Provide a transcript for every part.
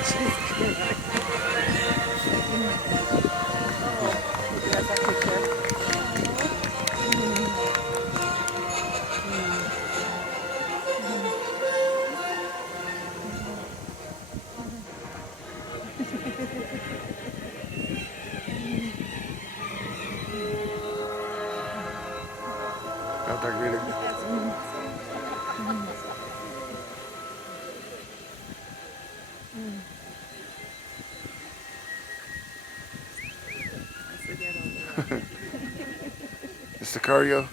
That's that picture. Got that really. It's the cardio.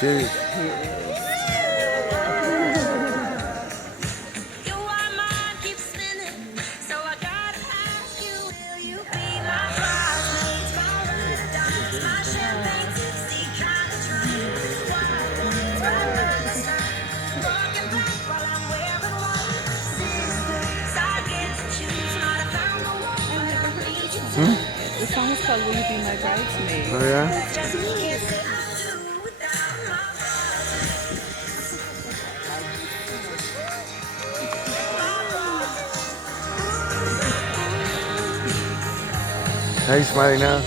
Serious. The song is called Will You Be My Bridesmaid? Oh yeah. How you smiling now?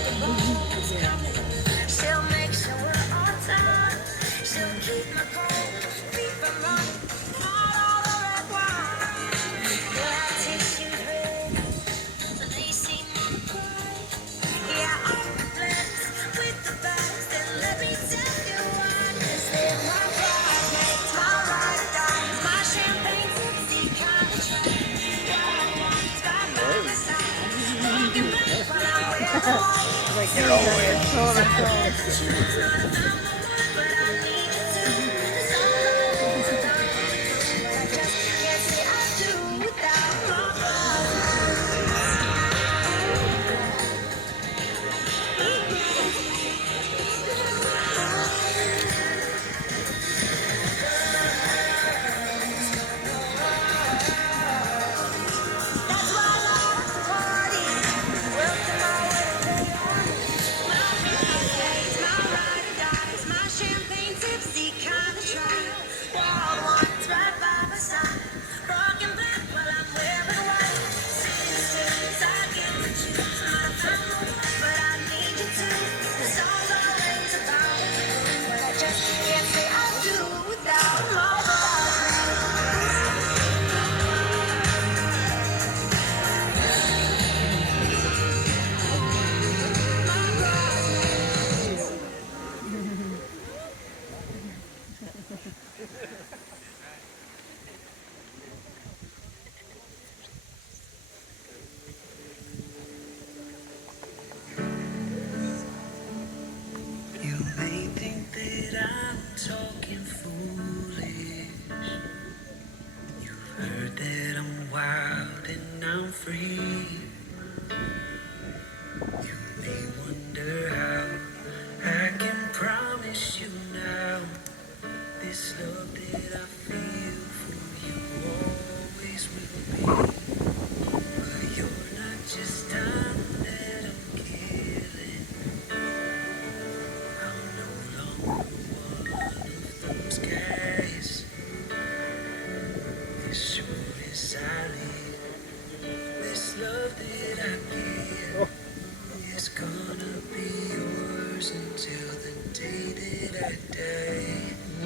Like they're always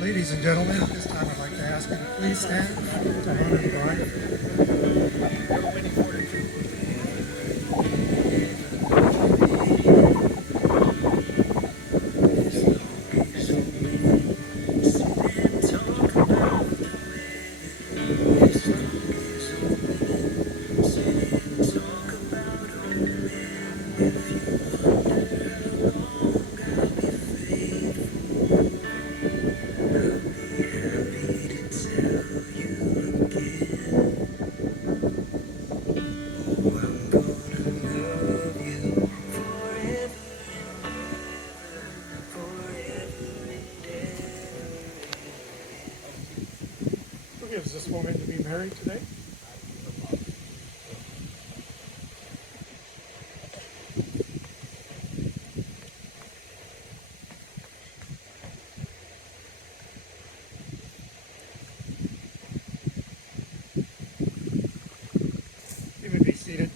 Ladies and gentlemen, at this time I'd like to ask you to please stand to honor the bride. Who gives this woman to be married today? You may be seated.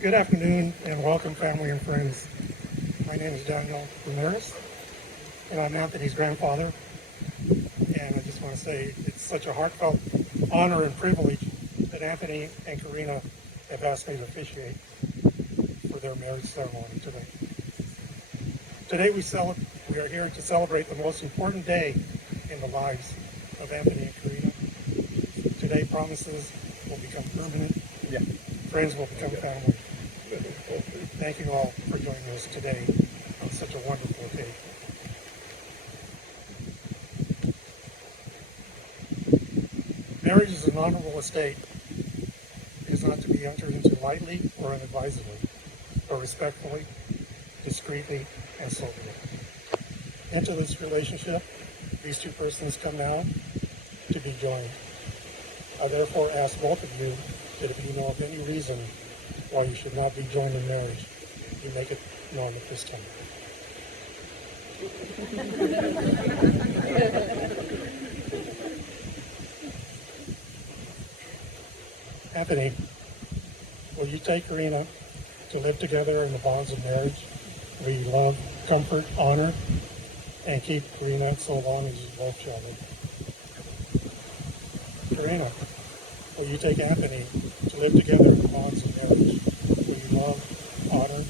Good afternoon and welcome, family and friends. My name is Daniel Ramirez, and I'm Anthony's grandfather. And I just want to say it's such a heartfelt honor and privilege that Anthony and Quirina have asked me to officiate for their marriage ceremony today. Today we are here to celebrate the most important day in the lives of Anthony and Quirina. Today promises will become permanent. Yeah. Friends will become family. Thank you all for joining us today on such a wonderful day. Marriage is an honorable estate. It is not to be entered into lightly or unadvisedly, but respectfully, discreetly, and soberly. Into this relationship, these two persons come now to be joined. I therefore ask both of you that if you know of any reason why you should not be joined in marriage, you make it known at this time. Anthony, will you take Quirina to live together in the bonds of marriage, where you love, comfort, honor, and keep Quirina so long as you both shall live? Quirina, will you take Anthony to live together in the bonds of marriage, where you love, honor,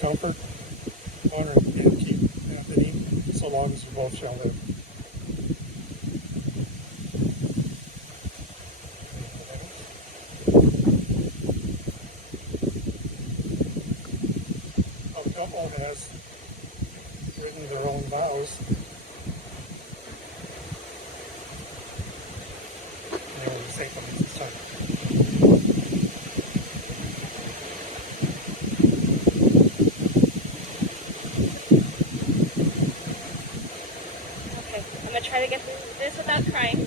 comfort, honor, and keep Anthony so long as you both shall live? A couple has written their own vows. And they will say them this time. Okay, I'm gonna try to get through this without crying.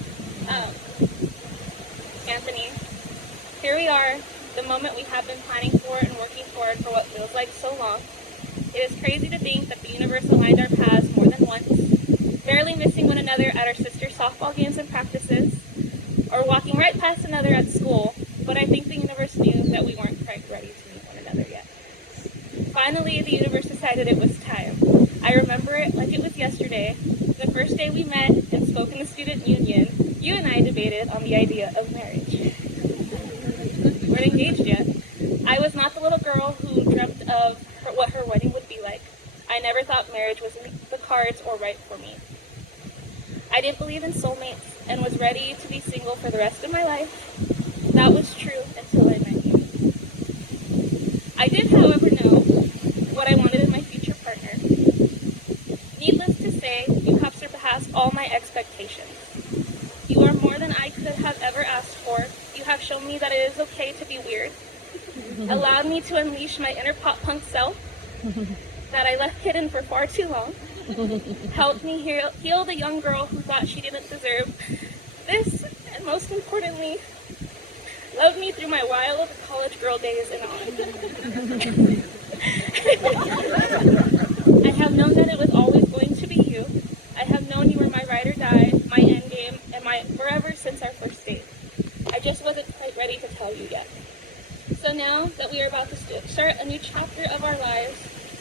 Anthony, here we are, the moment we have been planning for and working toward for what feels like so long. It is crazy to think that the universe aligned our paths more than once, barely missing one another at our sister softball games and practices, or walking right past another at school, but I think the universe knew that we weren't quite ready to meet one another yet. Finally, the universe decided it was time. I remember it like it was yesterday, the first day we met and spoke in the student union. You and I debated on the idea of marriage. We weren't engaged yet. I was not the little girl who dreamt of what her wedding would be like. I never thought marriage was in the cards or right for me. I didn't believe in soulmates and was ready to be single for the rest of my life. That was true until I met you. I did, however, know what I wanted in my future partner. Needless to say, you have surpassed all my expectations. You are more than I could have ever asked for. You have shown me that it is okay to be weird, allowed me to unleash my inner pop punk self, that I left hidden for far too long, helped me heal the young girl who thought she didn't deserve this, and most importantly, loved me through my wild college girl days and on. I have known that it was always going to be you. I have known you were my ride or die, my end game, and my forever since our first date. I just wasn't quite ready to tell you yet. So now that we are about to start a new chapter of our lives,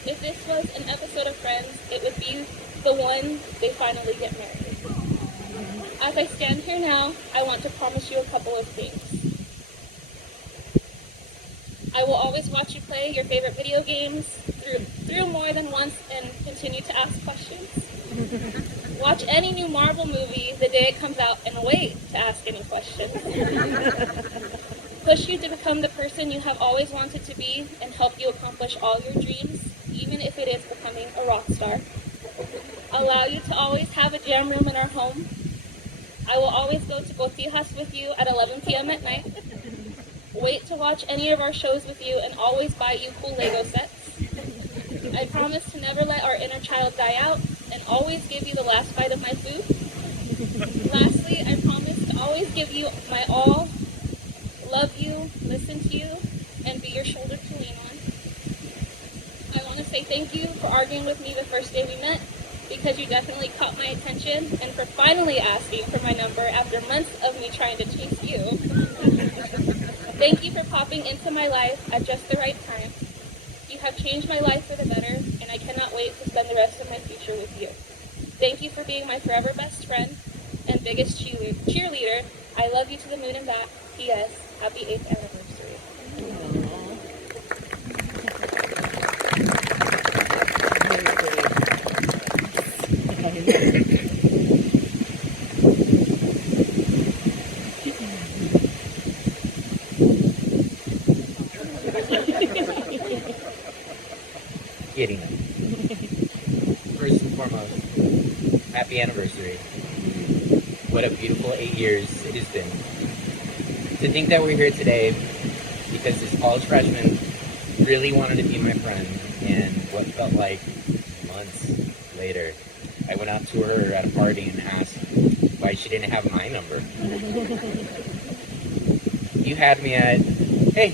if this was an episode of Friends, it would be the one they finally get married. As I stand here now, I want to promise you a couple of things. I will always watch you play your favorite video games through more than once and continue to ask questions. Watch any new Marvel movie the day it comes out and wait to ask any questions. Push you to become the person you have always wanted to be and help you accomplish all your dreams, even if it is becoming a rock star. Allow you to always have a jam room in our home. I will always go to Botijas with you at 11 p.m. at night. Wait to watch any of our shows with you and always buy you cool Lego sets. I promise to never let our inner child die out and always give you the last bite of my food. Lastly, I promise to always give you my all, love you, listen to you, and be your shoulder to lean on. I want to say thank you for arguing with me the first day we met, because you definitely caught my attention, and for finally asking for my number after months of me trying to chase you. Thank you for popping into my life at just the right time. You have changed my life for the better, and I cannot wait to spend the rest of my future with you. Thank you for being my forever best friend and biggest cheerleader. I love you to the moon and back. P.S. Happy 8th anniversary. Quirina. First and foremost, happy anniversary. What a beautiful 8 years it has been. To think that we're here today because this college freshman really wanted to be my friend, and what felt like months later, I went out to her at a party and asked why she didn't have my number. You had me at, hey,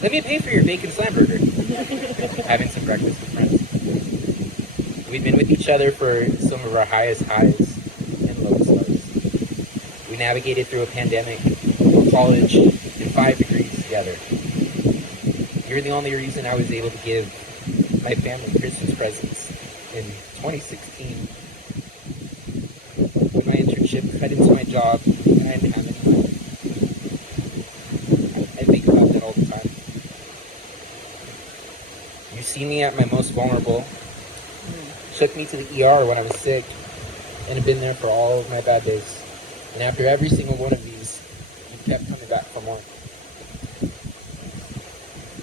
let me pay for your bacon slam burger. Having some breakfast with friends. We've been with each other for some of our highest highs and lowest lows. We navigated through a pandemic, college, and 5 degrees together. You're the only reason I was able to give my family Christmas presents in 2016. When my internship cut into my job and I didn't have any money. I think about that all the time. You see me at my most vulnerable, took me to the ER when I was sick, and have been there for all of my bad days. And after every single one of these, you kept coming back for more.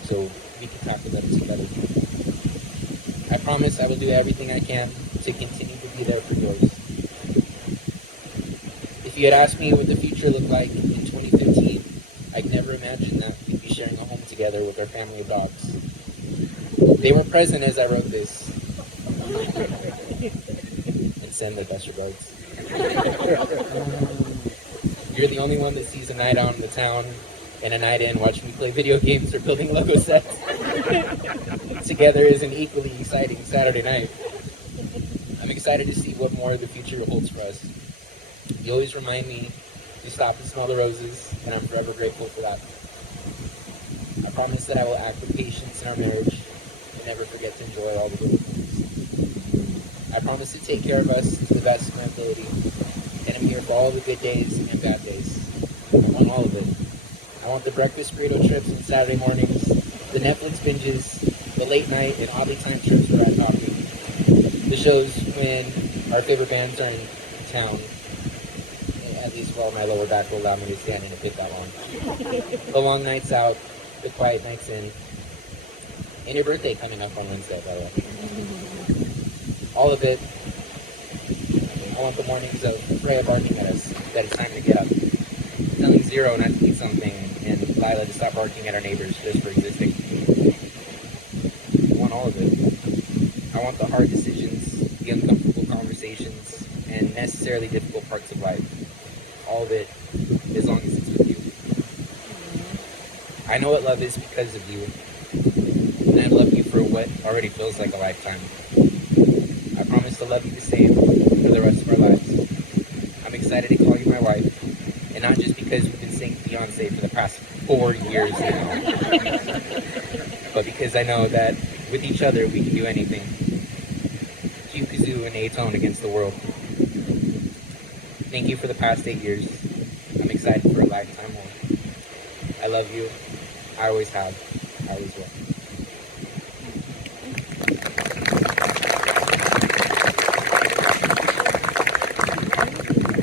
So we can talk about it together. I promise I will do everything I can to continue to be there for yours. If you had asked me what the future looked like in 2015, I'd never imagined that we'd be sharing a home together with our family of dogs. They were present as I wrote this. And send their best regards. You're the only one that sees a night out in the town and a night in watching me play video games or building Lego sets. Together is an equally exciting Saturday night. I'm excited to see what more the future holds for us. You always remind me to stop and smell the roses, and I'm forever grateful for that. I promise that I will act with patience in our marriage and never forget to enjoy all the little things. I promise to take care of us to the best of my ability, and I'm here for all the good days and bad days. I want all of it. I want the breakfast burrito trips on Saturday mornings, the Netflix binges, the late night and oddly timed trips where I coffee, the shows when our favorite bands are in town, at least while my lower back will allow me to stand in and pick that long. The long nights out, the quiet nights in, and your birthday coming up on Wednesday, by the way. All of it. I want the mornings of Freya barking at us that it's time to get up. Telling Zero not to eat something and Lila to stop barking at our neighbors just for existing. I want all of it. I want the hard decisions, the uncomfortable conversations, and necessarily difficult parts of life. All of it, as long as it's with you. I know what love is because of you, and I love you for what already feels like a lifetime. I promise to love you the same for the rest of our lives. I'm excited to call you my wife, and not just because we've been saying fiance for the past 4 years now, but because I know that with each other we can do anything. Q kazoo and A-tone against the world. Thank you for the past 8 years. I'm excited for a lifetime more. I love you. I always have. I always will.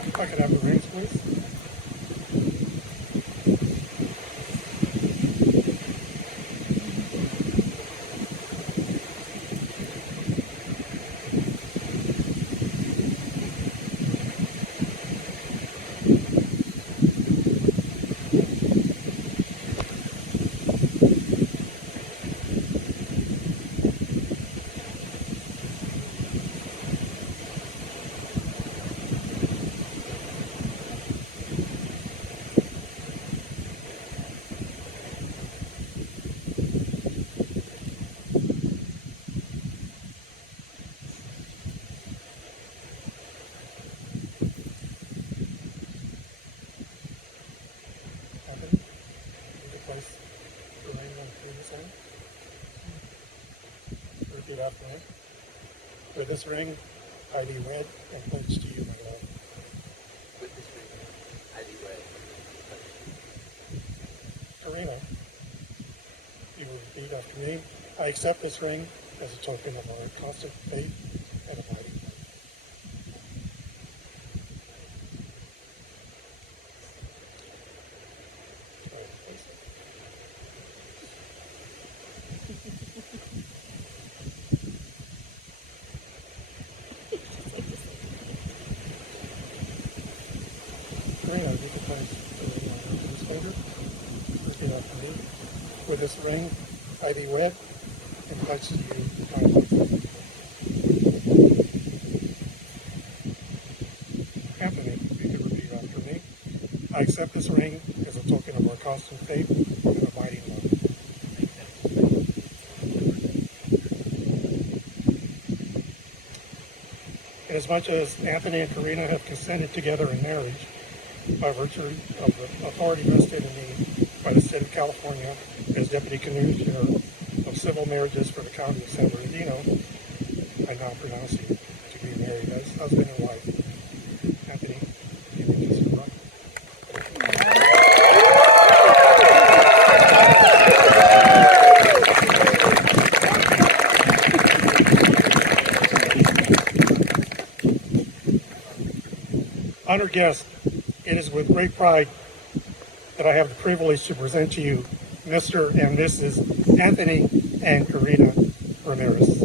If I could have the rings, please. Anthony, would you place the ring on Quirina's hand? Repeat after me. With this ring, I do wed and pledge to you my love. With this ring, I do wed. Quirina, you will repeat after me. I accept this ring as a token of our constant faith and abiding love. All right, place it. Quirina, you can place the ring on Anthony's finger. Repeat after me. With this ring, I be wed and pledge to you my love. Anthony, you can repeat after me. I accept this ring as a token of our constant faith and abiding love. Inasmuch as Anthony and Quirina have consented together in marriage by virtue of the authority vested in me by the state of California as Deputy Commissioner of Civil Marriages for the County of San Bernardino, I now pronounce you to be married as husband and wife. Anthony, you may kiss your bride. Honored guests, it is with great pride that I have the privilege to present to you Mr. and Mrs. Anthony and Quirina Ramirez.